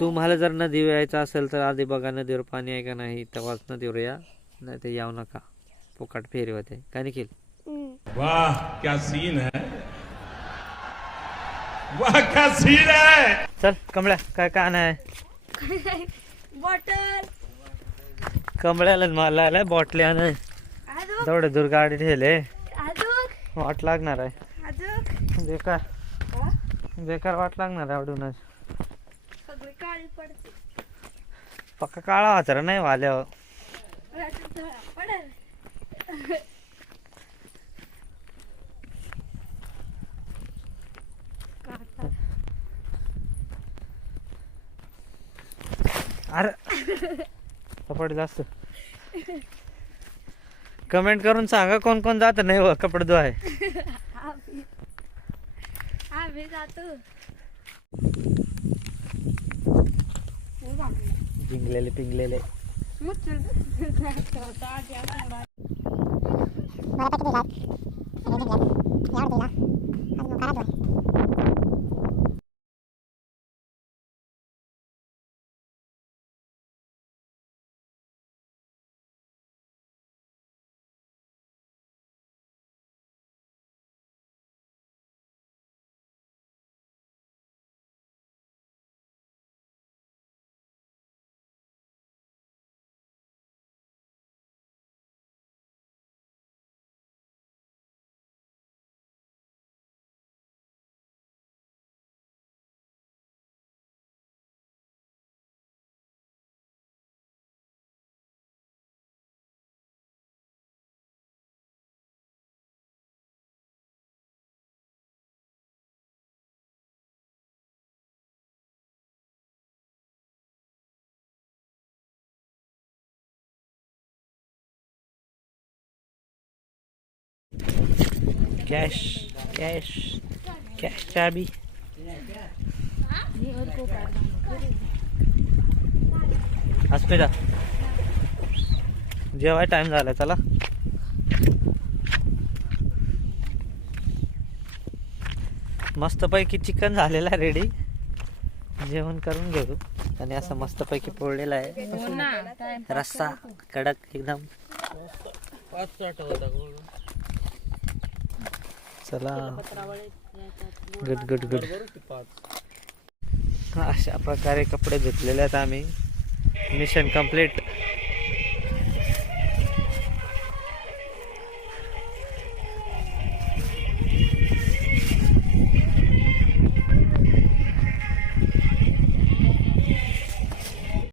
तुम्हाला जर नदीवर यायचं असेल तर आधी बघा नदीवर पाणी आहे का नाही, तेव्हाच नदीवर या, नाही तर यावं नका. फुकट फेरी होते. काय निखिल? वाह क्या सीन है, वाह क्या सीन है. चल कमळ्या, काय का नाही बॉटल कमळ्याला मला आलाय बॉटली आण. तेवढे दूर गाडी ठेवले, अजून वाट लागणार आहे. अजून बेकार बेकार वाट लागणार आहे आवडूनच. सगळी काळी पडते. पक्का काळा वाचरा नाही वाल्यावर. पडेल. अरे कपडे जास्त. कमेंट करून सांगा कोण कोण जात नाही हो कपडे धुवाय. आम्ही जातो. पिंगलेले पिंगलेले. कॅश कॅश कॅश चाबी. अस्मिता जेवाय टाइम झाला, चला. मस्तपैकी चिकन झालेला रेडी, जेवण करून घेऊ. आणि असं मस्तपैकी पोळलेला आहे, रस्सा कडक एकदम. चला गुड गुड गुड. अशा प्रकारे कपडे धुतलेले आहेत आम्ही. Mission complete.